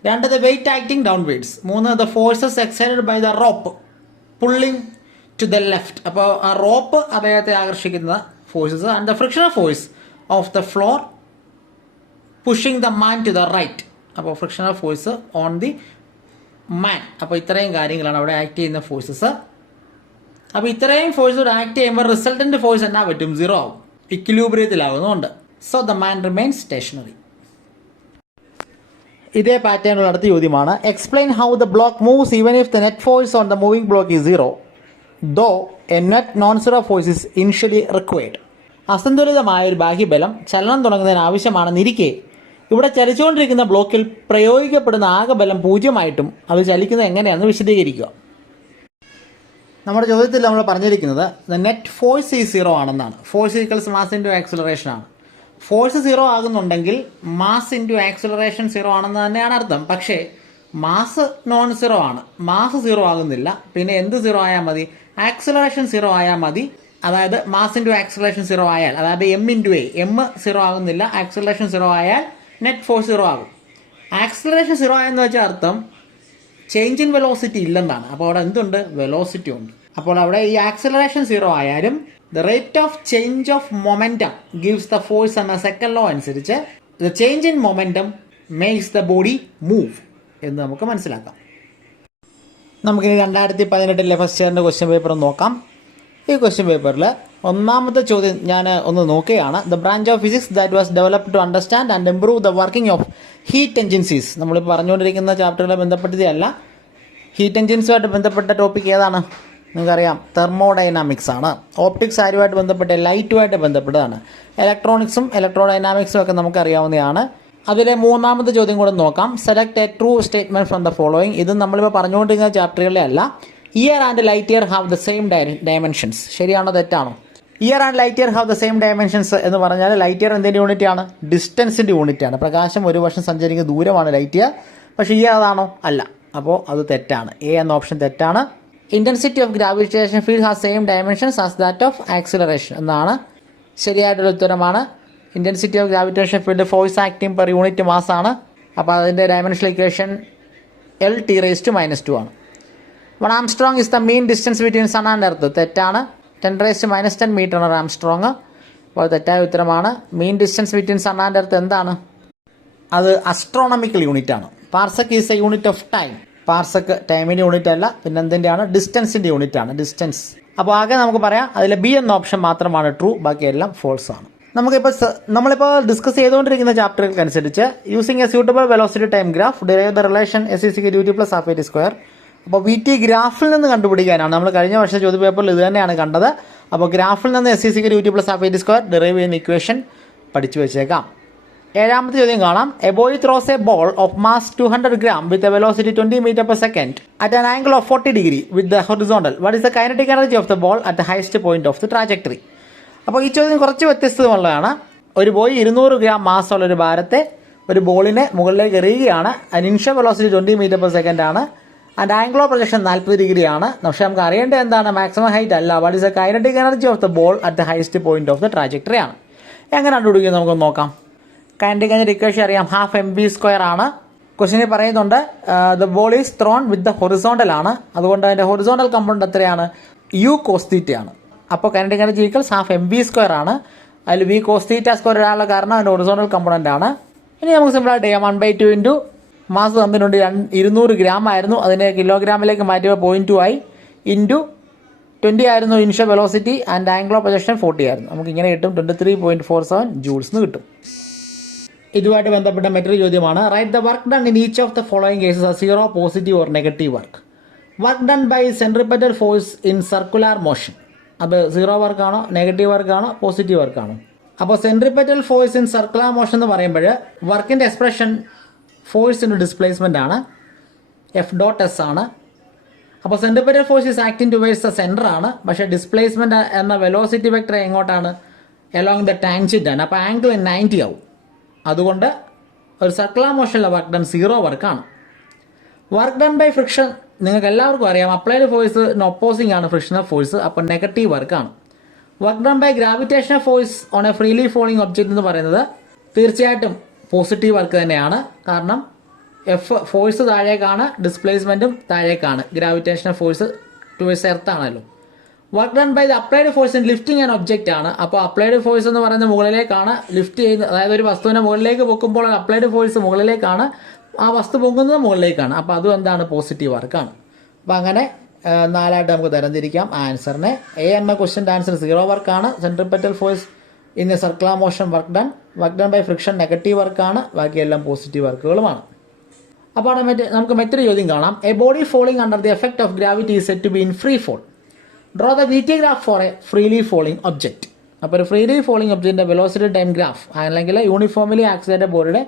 2 the weight acting downwards. 3 the forces excited by the rope pulling to the left. അപ്പോൾ ആ റോപ്പ് അദ്ദേഹത്തെ ആകർഷിക്കുന്ന forces. And the frictional force of the floor pushing the man to the right. അപ്പോൾ frictional force on the man. അപ്പോൾ ഇത്രയും കാര്യങ്ങളാണ് അവിടെ act ചെയ്യുന്ന ഫോഴ്സസ്. അപ്പോൾ ഇത്രയും ഫോഴ്സ് കൂടെ ആക്ട് ചെയ്യുമ്പോൾ റിസൾട്ടൻറ്റ് ഫോഴ്സ് എന്നാ പറ്റും? 0 ആവും, ഇക്വിലിബ്രിയത്തിലാവുന്നുണ്ട്. So the man remains stationary. ഇതേ പാറ്റേണിലുള്ള അടുത്ത ചോദ്യമാണ്, explain how the block moves even if the net force on the moving block is 0 though a net non zero force is initially required. അസന്തുലിതമായ ഒരു ബാഹ്യബലം ചലനം തുടങ്ങുന്നതിന് ആവശ്യമാണെന്നിരിക്കെ ഇവിടെ ചലിച്ചുകൊണ്ടിരിക്കുന്ന ബ്ലോക്കിൽ പ്രയോഗിക്കപ്പെടുന്ന ആകെ ബലം 0 അത് ചലിക്കുന്നത് എങ്ങനെയാണെന്ന് വിശദീകരിക്കുക. നമ്മുടെ ചോദ്യത്തിൽ നമ്മൾ പറഞ്ഞിരിക്കുന്നത് ദ നെറ്റ് ഫോഴ്സ് ഈ 0 ആണെന്നാണ്. Force equals mass into acceleration ആണ്. ഫോഴ്സ് 0 ആകുന്നുണ്ടെങ്കിൽ മാസ് ഇൻറ്റു ആക്സിലറേഷൻ 0 ആണെന്ന് തന്നെയാണ് അർത്ഥം. പക്ഷേ മാസ് നോൺ 0 ആണ്, മാസ് 0 ആകുന്നില്ല. പിന്നെ എന്ത് 0 ആയാൽ മതി? ആക്സിലറേഷൻ 0 ആയാൽ മതി. അതായത് മാസ് ഇൻറ്റു ആക്സിലറേഷൻ 0 ആയാൽ, അതായത് എം ഇൻറ്റു എ, എം 0 ആകുന്നില്ല, ആക്സിലറേഷൻ 0 ആയാൽ നെറ്റ് ഫോഴ്സ് 0 ആകും. ആക്സിലറേഷൻ 0 ആയെന്ന് വെച്ചാൽ അർത്ഥം ചേഞ്ച് ഇൻ വെലോസിറ്റി ഇല്ലെന്നാണ്. അപ്പോൾ അവിടെ എന്തുണ്ട്? വെലോസിറ്റി ഉണ്ട്. അപ്പോൾ അവിടെ ഈ ആക്സിലറേഷൻ 0 ആയാലും the rate of change of momentum gives the force എന്ന സെക്കൻഡ് ലോ അനുസരിച്ച് the change in momentum makes the body move എന്ന് നമുക്ക് മനസ്സിലാക്കാം. നമുക്കിനി 2018 ഫസ്റ്റ് ഇയറിൻ്റെ ക്വസ്റ്റ്യൻ പേപ്പർ നോക്കാം. ഈ ക്വസ്റ്റ്യൻ പേപ്പറിൽ ഒന്നാമത്തെ ചോദ്യം ഞാൻ ഒന്ന് നോക്കുകയാണ്. The branch of physics that was developed to understand and improve the working of heat engines. നമ്മളിപ്പോൾ പറഞ്ഞുകൊണ്ടിരിക്കുന്ന ചാപ്റ്ററുകളെ ബന്ധപ്പെടുത്തിയല്ല, ഹീറ്റ് എൻജിൻസുമായിട്ട് ബന്ധപ്പെട്ട ടോപ്പിക് ഏതാണ്? നിങ്ങൾക്കറിയാം, തെർമോഡൈനാമിക്സ് ആണ്. ഓപ്റ്റിക്സ് ആരുമായിട്ട് ബന്ധപ്പെട്ട? ലൈറ്റുമായിട്ട് ബന്ധപ്പെട്ടതാണ്. ഇലക്ട്രോണിക്സും ഇലക്ട്രോഡൈനാമിക്സും ഒക്കെ നമുക്കറിയാവുന്നതാണ്. അതിലെ മൂന്നാമത്തെ ചോദ്യം കൂടെ നോക്കാം. Select A true statement from the following. ഇത് നമ്മളിപ്പോൾ പറഞ്ഞുകൊണ്ടിരിക്കുന്ന ചാപ്റ്ററുകളിലെ അല്ല. Year and light year have the same dimensions. ശരിയാണോ തെറ്റാണോ? Year and light year have the same dimensions എന്ന് പറഞ്ഞാൽ ലൈറ്റ് ഇയർ എന്തിൻ്റെ യൂണിറ്റ് ആണ്? ഡിസ്റ്റൻസിൻ്റെ യൂണിറ്റ് ആണ്. പ്രകാശം ഒരു വർഷം സഞ്ചരിക്കുന്ന ദൂരമാണ് ലൈറ്റ് ഇയർ. പക്ഷേ ഇയർ അതാണോ? അല്ല. അപ്പോൾ അത് തെറ്റാണ്. എ എന്ന ഓപ്ഷൻ തെറ്റാണ്. Intensity of gravitation field has same dimensions as that of acceleration എന്നാണ് ശരിയായിട്ടുള്ള ഉത്തരമാണ്. Intensity of gravitation field force acting per unit mass ആണ്. അപ്പോൾ അതിൻ്റെ ഡയമെൻഷണൽ ഇക്വേഷൻ L(T)⁻² ആണ്. 1 angstrom is the mean distance between sun and earth. തെറ്റാണ്. 10⁻⁻10 metre ആണ് angstrom. അപ്പോൾ തെറ്റായ ഉത്തരമാണ്. Mean distance between sun and earth എന്താണ്? അത് അസ്ട്രോണമിക്കൽ യൂണിറ്റ് ആണ്. Parsec is a unit of time. പാർസക്ക് ടൈമിൻ്റെ യൂണിറ്റ് അല്ല, പിന്നെ എന്തിൻ്റെയാണ്? ഡിസ്റ്റൻസിൻ്റെ യൂണിറ്റ് ആണ്, ഡിസ്റ്റൻസ്. അപ്പോൾ ആകെ നമുക്ക് പറയാം അതിൽ ബി എന്ന ഓപ്ഷൻ മാത്രമാണ് ട്രൂ, ബാക്കിയെല്ലാം ഫോൾസ് ആണ്. നമ്മളിപ്പോൾ ഡിസ്കസ് ചെയ്തുകൊണ്ടിരിക്കുന്ന ചാപ്റ്ററുകൾക്കനുസരിച്ച് using a suitable velocity time graph derive the relation S=ut + ½ അപ്പോൾ വി ടി ഗ്രാഫിൽ നിന്ന് കണ്ടുപിടിക്കാനാണ്. നമ്മൾ കഴിഞ്ഞ വർഷം ചോദ്യ പേപ്പറിൽ ഇത് തന്നെയാണ് കണ്ടത്. അപ്പോൾ ഗ്രാഫിൽ നിന്ന് S=ut + ½ ഡിറൈവ് ചെയ്യുന്ന ഇക്വേഷൻ പഠിച്ചു വെച്ചേക്കാം. ഏഴാമത്തെ ചോദ്യം കാണാം. A boy throws A ball of mass 200 gram with a velocity 20 m/s at an angle of 40 degree with the horizontal. What is the kinetic energy of the ball at the highest point of the trajectory? അപ്പോൾ ഈ ചോദ്യം കുറച്ച് വ്യത്യസ്തമുള്ളതാണ്. ഒരു boy 200 gram മാസ്സുള്ളൊരു ഭാരത്തെ ഒരു ബോളിനെ മുകളിലേക്ക് എറിയുകയാണ്. അതിന് initial velocity 20 m/s ആണ്. And angle of projection 40 degree ആണ്. പക്ഷേ നമുക്ക് അറിയേണ്ടത് എന്താണ്? മാക്സിമം ഹൈറ്റ് അല്ല. What is the kinetic energy of the ball at the highest point of the trajectory ആണ്. എങ്ങനെ കണ്ടുപിടിക്കുന്നത് നമുക്കൊന്ന് നോക്കാം. കൈനറ്റിക് എനർജി ഇക്വേഷൻ അറിയാം, 12 mv² ആണ്. ക്വസ്റ്റ്യനിൽ പറയുന്നുണ്ട് the ball is thrown with the horizontal ആണ്. അതുകൊണ്ട് അതിൻ്റെ ഹൊറിസോണ്ടൽ കമ്പോണന്റ് എത്രയാണ്? u cos θ ആണ്. അപ്പോൾ കൈനറ്റിക് എനർജി ഈക്വൽസ് 12 mv² ആണ്. അതിൽ v cos θ² ഇടാനുള്ള കാരണം അതിൻ്റെ ഹൊറിസോണ്ടൽ കമ്പോണന്റ് ആണ്. ഇനി നമുക്ക് സിമ്പിളായിട്ട് ചെയ്യാം. 1/2 ഇൻറ്റു മാസ് തമ്മിലുണ്ട് 200 gram ആയിരുന്നു, അതിനെ കിലോഗ്രാമിലേക്ക് മാറ്റിയപ്പോൾ 0.2 ആയി. ഇൻറ്റു 20 ആയിരുന്നു initial velocity and angle of projection 40 ആയിരുന്നു. നമുക്ക് ഇങ്ങനെ കിട്ടും 23.47 joules എന്ന് കിട്ടും. ഇതുമായിട്ട് ബന്ധപ്പെട്ട മറ്റൊരു ചോദ്യമാണ്. Write the work done in each of the following cases are 0, positive or negative work. Work done by centripetal force in circular motion. അത് 0 വർക്കാണോ, നെഗറ്റീവ് വർക്കാണോ, പോസിറ്റീവ് വർക്കാണോ? അപ്പോൾ centripetal force in circular motion എന്ന് പറയുമ്പോൾ വർക്കിൻ്റെ എക്സ്പ്രഷൻ ഫോഴ്സ് ഇൻ ഡിസ്പ്ലേസ്മെൻ്റ് ആണ്, F.S ആണ്. അപ്പോൾ centripetal force is acting towards the centre ആണ്. പക്ഷേ ഡിസ്പ്ലേസ്മെൻറ്റ് എന്ന വെലോസിറ്റി വെക്ടർ എങ്ങോട്ടാണ്? എലോങ് ദ ടാൻജെന്റ് ആണ്. അപ്പോൾ ആംഗിൾ 90 ആവും. അതുകൊണ്ട് ഒരു സർക്കുലർ മോഷനിലെ വർക്ക് ഡൺ 0 വർക്കാണ്. വർക്ക് ഡൺ ബൈ ഫ്രിക്ഷൻ നിങ്ങൾക്ക് എല്ലാവർക്കും അറിയാം, അപ്ലൈഡ് ഫോഴ്സിന് ഒപ്പോസിംഗ് ആണ് ഫ്രിക്ഷണൽ ഫോഴ്സ്, അപ്പോൾ നെഗറ്റീവ് വർക്കാണ്. Work done by gravitational force on a freely falling object എന്ന് പറയുന്നത് തീർച്ചയായിട്ടും പോസിറ്റീവ് വർക്ക് തന്നെയാണ്. കാരണം ഫോഴ്സ് താഴേക്കാണ്, ഡിസ്പ്ലേസ്മെൻറ്റും താഴേക്കാണ്. ഗ്രാവിറ്റേഷണൽ ഫോഴ്സ് ടുവേഴ്സ് എർത്ത് ആണല്ലോ. Work done by the applied force in lifting an object ആണ്. അപ്പോൾ അപ്ലൈഡ് ഫോഴ്സ് എന്ന് പറയുന്നത് മുകളിലേക്കാണ് ലിഫ്റ്റ് ചെയ്യുന്നത്. അതായത് ഒരു വസ്തുവിനെ മുകളിലേക്ക് പൊക്കുമ്പോൾ അപ്ലൈഡ് ഫോഴ്സ് മുകളിലേക്കാണ്, ആ വസ്തു പൊങ്ങുന്നത് മുകളിലേക്കാണ്. അപ്പോൾ അതും എന്താണ്? പോസിറ്റീവ് വർക്കാണ്. അപ്പോൾ അങ്ങനെ നാലായിട്ട് നമുക്ക് തരംതിരിക്കാം ആൻസറിനെ. എ എന്ന ക്വസ്റ്റ്യൻ്റെ ആൻസർ 0 വർക്കാണ്. Centripetal force in a circular motion work done by friction negative വർക്കാണ്. ബാക്കിയെല്ലാം പോസിറ്റീവ് വർക്കുകളുമാണ്. അപ്പോൾ നമുക്ക് മറ്റൊരു ചോദ്യം കാണാം. A body falling under the effect of gravity is set to be in free fall. Draw the VT graph for a freely falling object. അപ്പോൾ ഒരു ഫ്രീലി ഫോളിംഗ് ഒബ്ജക്റ്റിൻ്റെ വെലോസിറ്റി ടൈം ഗ്രാഫ് അല്ലെങ്കിൽ യൂണിഫോംലി ആക്സിലറേറ്റഡ് ബോഡിയുടെ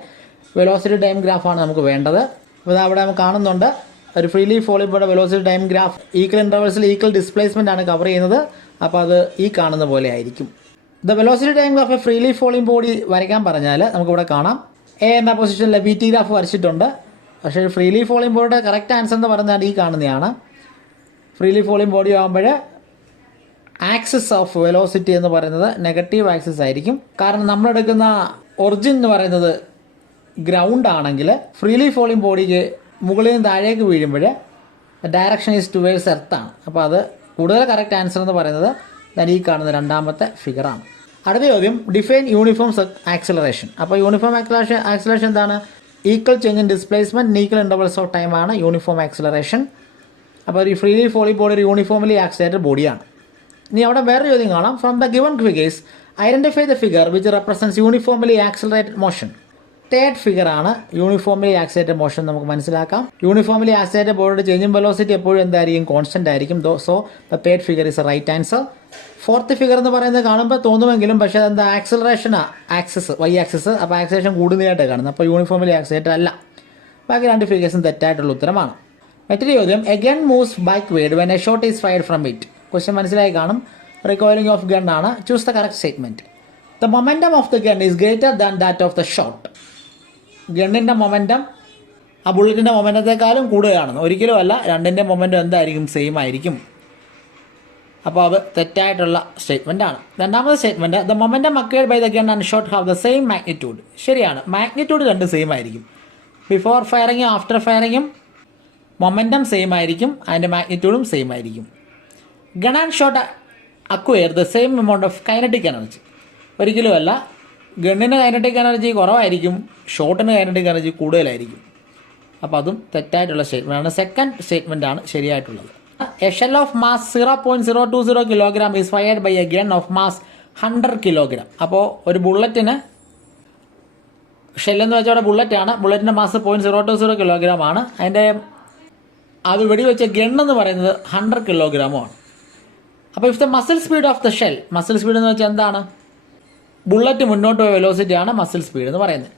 velocity time ഗ്രാഫാണ് നമുക്ക് വേണ്ടത്. അപ്പോൾ അവിടെ നമുക്ക് കാണുന്നുണ്ട് ഒരു ഫ്രീലി ഫോളിംഗ് ബോഡിയുടെ വെലോസിറ്റി ടൈം ഗ്രാഫ് ഈക്വൽ ഇൻ്റർവൽസിൽ ഈക്വൽ ഡിസ്പ്ലേസ്മെൻ്റ് ആണ് കവർ ചെയ്യുന്നത്. അപ്പോൾ അത് ഈ കാണുന്ന പോലെ ആയിരിക്കും. The velocity time graph freely falling body വരയ്ക്കാൻ പറഞ്ഞാൽ നമുക്കിവിടെ കാണാം എ എന്ന പൊസിഷനിൽ VT ഗ്രാഫ് വരച്ചിട്ടുണ്ട്. പക്ഷേ ഫ്രീലി ഫോളിംഗ് ബോഡിയുടെ കറക്റ്റ് ആൻസർ എന്ന് പറഞ്ഞാൽ ഈ കാണുന്നതാണ്. ഫ്രീലി ഫോളിംഗ് ബോഡി ആകുമ്പോൾ ആക്സിസ് ഓഫ് വെലോസിറ്റി എന്ന് പറയുന്നത് നെഗറ്റീവ് ആക്സിസ് ആയിരിക്കും. കാരണം നമ്മളെടുക്കുന്ന ഒറിജിൻ എന്ന് പറയുന്നത് ഗ്രൗണ്ട് ആണെങ്കിൽ ഫ്രീലി ഫോളിംഗ് ബോഡിക്ക് മുകളിൽ നിന്ന് താഴേക്ക് വീഴുമ്പോൾ ഡയറക്ഷൻ ഈസ് ടുവേഴ്സ് എർത്താണ്. അപ്പോൾ അത് കൂടുതൽ കറക്റ്റ് ആൻസർ എന്ന് പറയുന്നത് ഞാൻ ഈ കാണുന്ന രണ്ടാമത്തെ ഫിഗറാണ്. അടുത്ത ചോദ്യം ഡിഫൈൻ യൂണിഫോം ആക്സിലറേഷൻ. അപ്പോൾ യൂണിഫോം ആക്സിലറേഷൻ എന്താണ്? Equal change in displacement equal intervals of time ആണ് യൂണിഫോം ആക്സിലറേഷൻ. അപ്പോൾ ഈ ഫ്രീലി ഫോളിംഗ് ബോഡി ഒരു യൂണിഫോംലി ആക്സിലേറ്റഡ് ബോഡിയാണ്. ഇനി അവിടെ വേറെ ചോദ്യം കാണാം. From the given figures identify the figure which represents uniformly accelerated motion. Third figure ആണ് യൂണിഫോംലി ആക്സിലേറ്റഡ് മോഷൻ. നമുക്ക് മനസ്സിലാക്കാം യൂണിഫോംലി ആക്സിലേറ്റഡ് ബോഡിയുടെ ചേഞ്ചിങ് വെലോസിറ്റി എപ്പോഴും എന്തായിരിക്കും? കോൺസ്റ്റന്റ് ആയിരിക്കും. So the third figure is A right answer. Fourth figure എന്ന് പറയുന്നത് കാണുമ്പോൾ തോന്നുമെങ്കിലും പക്ഷേ അതെന്താ ആക്സിലറേഷനാണ്, ആക്സിസ് വൈ ആക്സിസ്. അപ്പോൾ ആക്സിലേഷൻ കൂടുന്നതായിട്ട് കാണുന്നത്. അപ്പോൾ യൂണിഫോംലി ആക്സിലേറ്റഡ് അല്ല. ബാക്കി രണ്ട് ഫിഗേഴ്സും തെറ്റായിട്ടുള്ള ഉത്തരമാണ്. മറ്റൊരു ചോദ്യം a gun moves backward when a shot is fired from it. Question മനസ്സിലായി കാണും. റിക്കോയിലിംഗ് ഓഫ് ഗൺ ആണ്. Choose the correct statement. The momentum of the gun is greater than that of the shot. ഗണ്ണിൻ്റെ മൊമെൻറ്റം ആ ബുള്ളറ്റിൻ്റെ മൊമെൻറ്റത്തെക്കാളും കൂടുതലാണെന്ന്. ഒരിക്കലും അല്ല. രണ്ടിൻ്റെ മൊമെൻറ്റം എന്തായിരിക്കും? സെയിം ആയിരിക്കും. അപ്പോൾ അത് തെറ്റായിട്ടുള്ള സ്റ്റേറ്റ്മെൻ്റ് ആണ്. രണ്ടാമത്തെ statement the momentum acquired by the gun and shot have the same magnitude. ശരിയാണ്. മാഗ്നിറ്റ്യൂഡ് രണ്ട് സെയിം ആയിരിക്കും. ബിഫോർ ഫയറിങ്ങും ആഫ്റ്റർ ഫയറിങ്ങും മൊമെൻറ്റം സെയിം ആയിരിക്കും, അതിൻ്റെ മാഗ്നിറ്റ്യൂഡും സെയിം ആയിരിക്കും. Gun and shot acquire the same amount of kinetic energy. ഒരിക്കലും അല്ല. ഗണ്ണിന് കൈനറ്റിക് എനർജി കുറവായിരിക്കും, ഷോട്ടിന് കൈനറ്റിക് എനർജി കൂടുതലായിരിക്കും. അപ്പോൾ അതും തെറ്റായിട്ടുള്ള സ്റ്റേറ്റ്മെൻറ്റാണ്. സെക്കൻഡ് സ്റ്റേറ്റ്മെൻ്റ് ആണ് ശരിയായിട്ടുള്ളത്. A shell of mass 0.020 kilogram is fired by a gun of mass 100 kilogram. അപ്പോൾ ഒരു ബുള്ളറ്റിന് ഷെല്ലെന്ന് വെച്ചാൽ അവിടെ ബുള്ളറ്റാണ്. ബുള്ളറ്റിൻ്റെ മാസ് 0.020 കിലോഗ്രാം ആണ്. അതിൻ്റെ അത് വെടിവെച്ച ഗണ്ണെന്ന് പറയുന്നത് 100 കിലോഗ്രാമുമാണ്. അപ്പോൾ if the muscle speed of the shell, muscle speed എന്ന് വെച്ചാൽ എന്താണ്? ബുള്ളറ്റ് മുന്നോട്ട് പോയ വെലോസിറ്റിയാണ് മസിൽ സ്പീഡ് എന്ന് പറയുന്നത്.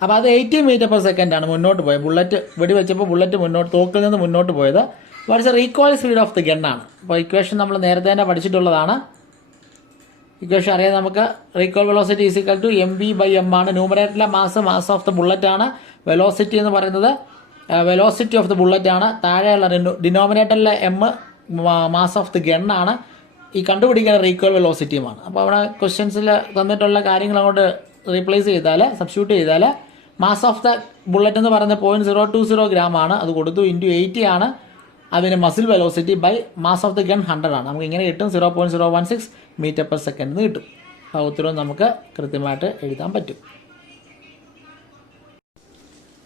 അപ്പോൾ അത് 80 മീറ്റർ പെർ സെക്കൻഡ് ആണ് മുന്നോട്ട് പോയത്. ബുള്ളറ്റ് വെടിവെച്ചപ്പോൾ ബുള്ളറ്റ് തോക്കിൽ നിന്ന് മുന്നോട്ട് പോയത്. What's a recoil speed of the ഗണ്ണാണ്. അപ്പോൾ ഇക്വേഷൻ നമ്മൾ നേരത്തെ തന്നെ പഠിച്ചിട്ടുള്ളതാണ്. ഇക്വേഷൻ അറിയാം നമുക്ക്. Recoil velocity is equal to mv/m ആണ്. ന്യൂമറേറ്ററിലെ മാസ് ഓഫ് ദ ബുള്ളറ്റ് ആണ്. വെലോസിറ്റി എന്ന് പറയുന്നത് വെലോസിറ്റി ഓഫ് ദ ബുള്ളറ്റ് ആണ്. താഴെയുള്ള ഡിനോമിനേറ്ററിലെ m മാസ് ഓഫ് ദി ഗണ്ണാണ്. ഈ കണ്ടുപിടിക്കുന്ന റീകോയിൽ വെലോസിറ്റിയുമാണ്. അപ്പോൾ അവിടെ ക്വസ്റ്റ്യൻസിൽ തന്നിട്ടുള്ള കാര്യങ്ങൾ അങ്ങോട്ട് റീപ്ലേസ് ചെയ്താൽ, സബ്സ്റ്റിറ്റ്യൂട്ട് ചെയ്താൽ മാസ് ഓഫ് ദ ബുള്ളറ്റ് എന്ന് പറയുന്നത് 0.020 ഗ്രാം ആണ്. അത് കൊടുത്തു ഇൻറ്റു 80 ആണ് അതിന് muzzle velocity by mass of the gun 100 ആണ്. നമുക്ക് ഇങ്ങനെ കിട്ടും 0.016 മീറ്റർ പെർ സെക്കൻഡ് എന്ന് കിട്ടും. ആ ഉത്തരവും നമുക്ക് കൃത്യമായിട്ട് എഴുതാൻ പറ്റും.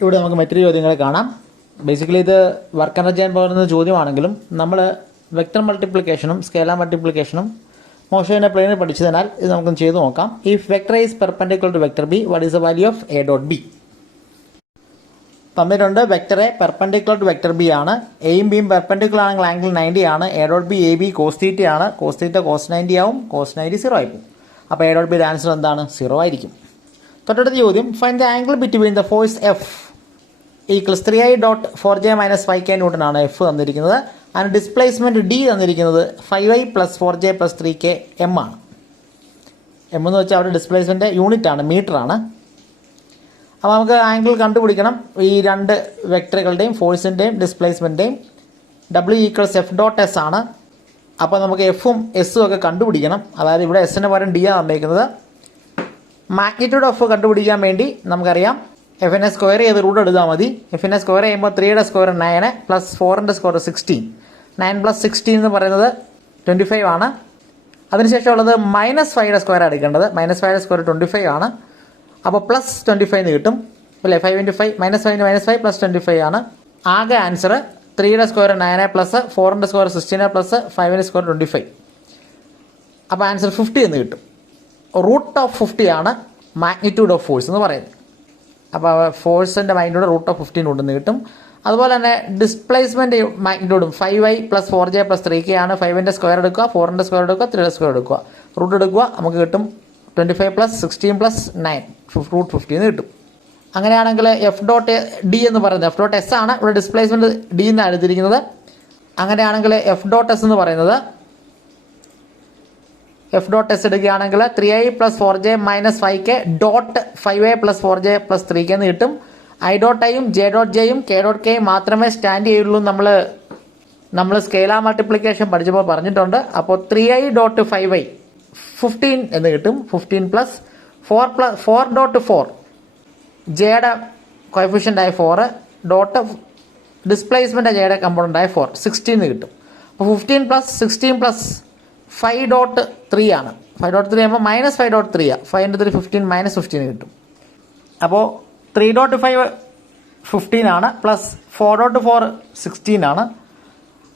ഇവിടെ നമുക്ക് മറ്റൊരു ചോദ്യങ്ങളെ കാണാം. ബേസിക്കലി ഇത് വർക്ക് എനർജി ചെയ്യാൻ പോകുന്ന ചോദ്യമാണെങ്കിലും നമ്മൾ വെക്ടർ മൾട്ടിപ്ലിക്കേഷനും സ്കേലാർ മൾട്ടിപ്ലിക്കേഷനും മോഷൻ്റെ പ്ലെയിനിൽ പഠിച്ചതിനാൽ ഇത് നമുക്കൊന്ന് ചെയ്ത് നോക്കാം. If vector is perpendicular to vector B, what is the value of A dot B? തന്നിട്ടുണ്ട്. Vector A perpendicular to vector B ആണ്. എയും ബിയും പെർപെൻഡിക്കുലർ ആണെങ്കിൽ ആംഗിൾ 90 ആണ്. A dot B A B cos theta ആണ്. കോസ് തീറ്റ കോസ് 90 ആവും. Cos 90 0 ആയി പോകും. അപ്പോൾ എ ഡോട്ട് ബിയുടെ ആൻസർ എന്താണ്? 0 ആയിരിക്കും. തൊട്ടടുത്ത ചോദ്യം find the angle between the force F equals 3i.4j - 5k newton ആണ് എഫ് തന്നിരിക്കുന്നത്. അതിന് ഡിസ്പ്ലേസ്മെൻറ്റ് ഡി തന്നിരിക്കുന്നത് 5i + 4j + 3k m ആണ്. എം എന്ന് വെച്ചാൽ അവിടെ ഡിസ്പ്ലേസ്മെൻറ്റ് യൂണിറ്റ് ആണ്, മീറ്റർ ആണ്. അപ്പോൾ നമുക്ക് ആംഗിൾ കണ്ടുപിടിക്കണം. ഈ രണ്ട് വെക്ടറുകളുടെയും ഫോഴ്സിൻ്റെയും ഡിസ്പ്ലേസ്മെൻറ്റിൻ്റെയും W = F.S ആണ്. അപ്പോൾ നമുക്ക് എഫും എസ്സും ഒക്കെ കണ്ടുപിടിക്കണം. അതായത് ഇവിടെ എസ്സിന് പകരം ഡി ആണ് തന്നിരിക്കുന്നത്. മാഗ്നിറ്റ്യൂഡ് ഓഫ് കണ്ടുപിടിക്കാൻ വേണ്ടി നമുക്കറിയാം എഫിനെ സ്ക്വയർ ചെയ്ത് റൂട്ട് എടുത്താൽ മതി. എഫിനെ സ്ക്വയർ ചെയ്യുമ്പോൾ 3യുടെ സ്ക്വയർ 9 + 4ൻ്റെ സ്ക്വയർ 16. 9 + 16 എന്ന് പറയുന്നത് 25 ആണ്. അതിനുശേഷം ഉള്ളത് -5യുടെ സ്ക്വയർ എടുക്കേണ്ടത്. -5യുടെ സ്ക്വയർ 25 ആണ്. അപ്പോൾ +25 എന്ന് കിട്ടും അല്ലേ? 5 × 5 -5 × -5 + 25 ആണ്. ആകെ ആൻസർ 3യുടെ സ്ക്വയർ 9 പ്ലസ് 4ൻ്റെ സ്ക്വയർ 16 പ്ലസ് 5ൻ്റെ സ്ക്വയർ 25. അപ്പോൾ ആൻസർ 50 എന്ന് കിട്ടും. റൂട്ട് ഓഫ് 50 ആണ് മാഗ്നിറ്റ്യൂഡ് ഓഫ് ഫോഴ്സ് എന്ന് പറയുന്നത്. അപ്പോൾ ഫോഴ്സിൻ്റെ മാഗ്നിറ്റ്യൂഡ് റൂട്ട് ഓഫ് 15 ഉണ്ടെന്ന് കിട്ടും. അതുപോലെ തന്നെ displacement മാഗ്നിറ്റ്യൂഡും 5i plus 4j plus 3k ആണ്. 5ൻ്റെ സ്ക്വയർ എടുക്കുക, 4ൻ്റെ സ്ക്വയർ എടുക്കുക, 3യുടെ സ്ക്വയർ എടുക്കുക, റൂട്ട് എടുക്കുക, നമുക്ക് കിട്ടും 25 പ്ലസ് 16 പ്ലസ് 9 റൂട്ട് 50 എന്ന് കിട്ടും. അങ്ങനെയാണെങ്കിൽ എഫ് ഡോട്ട് ഡി എന്ന് പറയുന്നത് എഫ് ഡോട്ട് എസ് ആണ്. ഇവിടെ ഡിസ്പ്ലേസ്മെൻറ്റ് ഡി എന്നാണ് എടുത്തിരിക്കുന്നത്. അങ്ങനെയാണെങ്കിൽ എഫ് ഡോട്ട് എസ് എന്ന് പറയുന്നത് എഫ് ഡോട്ട് എസ് എടുക്കുകയാണെങ്കിൽ 3i plus 4j minus 5k dot 5i plus 4j plus 3k എന്ന് കിട്ടും. ഐ ഡോട്ട് ഐയും ജെ ഡോട്ട് ജെയും കെ ഡോട്ട് കെയും മാത്രമേ സ്റ്റാൻഡ് ചെയ്യുള്ളൂ. നമ്മൾ സ്കെയിലാർ മൾട്ടിപ്ലിക്കേഷൻ പഠിച്ചപ്പോൾ പറഞ്ഞിട്ടുണ്ട്. അപ്പോൾ 3i ഡോട്ട് 5i 15 എന്ന് കിട്ടും. 15 പ്ലസ് 4 ഡോട്ട് 4 ജെയുടെ കോഎഫിഷ്യൻ്റായ 4 ഡോട്ട് ഡിസ്പ്ലേസ്മെൻ്റ് ജെയുടെ കമ്പോണൻ്റായ 4 16 എന്ന് കിട്ടും. അപ്പോൾ 15 പ്ലസ് 16 പ്ലസ് 5 ഡോട്ട് 3 ആണ്. 5 ഡോട്ട് 3 ആകുമ്പോൾ മൈനസ് 5 ഡോട്ട് 3 ആണ്. 5 × 3 15 മൈനസ് 15 കിട്ടും. അപ്പോൾ 3 ഡോട്ട് 5 15 ആണ് പ്ലസ് 4 ഡോട്ട് 4 16 ആണ്.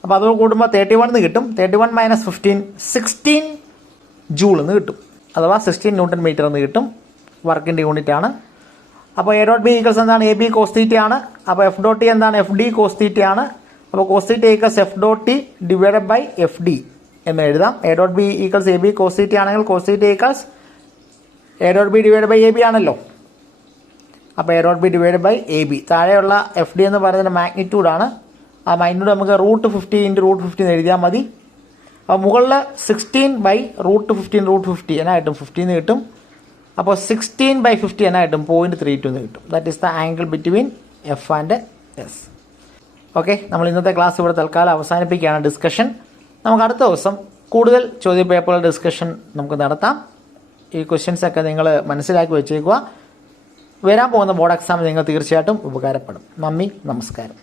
അപ്പോൾ അത് കൂടുമ്പോൾ 31 എന്ന് കിട്ടും. 31 മൈനസ് 15 16 ജൂൾ എന്ന് കിട്ടും. അഥവാ 16 ന്യൂട്ടൺ മീറ്റർ എന്ന് കിട്ടും. വർക്കിൻ്റെ യൂണിറ്റ് ആണ്. അപ്പോൾ എ ഡോട്ട് ബി ഈക്വൽസ് എന്താണ്? എ ബി കോസ് തീറ്റ ആണ്. അപ്പോൾ എഫ് ഡോട്ട് ടി എന്താണ്? എഫ് ഡി കോസ് തീറ്റ ആണ്. അപ്പോൾ cos theta equals F dot T divided by F D എന്ന് എഴുതാം. A dot B equals A B cos theta ആണെങ്കിൽ cos theta equals A dot B divide by A B ആണല്ലോ. അപ്പോൾ A dot B divide by A B. താഴെയുള്ള F D എന്ന് പറയുന്നത് മാഗ്നിറ്റ്യൂഡാണ്. ആ magnitude നമുക്ക് റൂട്ട് 50 × റൂട്ട് 50 എന്ന് എഴുതിയാൽ മതി. അപ്പോൾ മുകളിൽ 16 ബൈ റൂട്ട് 15 റൂട്ട് 50 എന്നായിട്ടും 50 എന്ന് കിട്ടും. അപ്പോൾ 16 ബൈ 50 എന്നായിട്ടും 0.32 എന്ന് കിട്ടും. That is the angle between F and S. Okay, നമ്മൾ ഇന്നത്തെ ക്ലാസ് ഇവിടെ തൽക്കാലം അവസാനിപ്പിക്കുകയാണ് ഡിസ്കഷൻ. നമുക്ക് അടുത്ത ദിവസം കൂടുതൽ ചോദ്യപേപ്പറുകളുടെ ഡിസ്കഷൻ നമുക്ക് നടത്താം. ഈ ക്വസ്റ്റ്യൻസൊക്കെ നിങ്ങൾ മനസ്സിലാക്കി വെച്ചേക്കുക. വരാൻ പോകുന്ന ബോർഡ് എക്സാമിന് നിങ്ങൾ തീർച്ചയായിട്ടും ഉപകാരപ്പെടും. നന്ദി, നമസ്കാരം.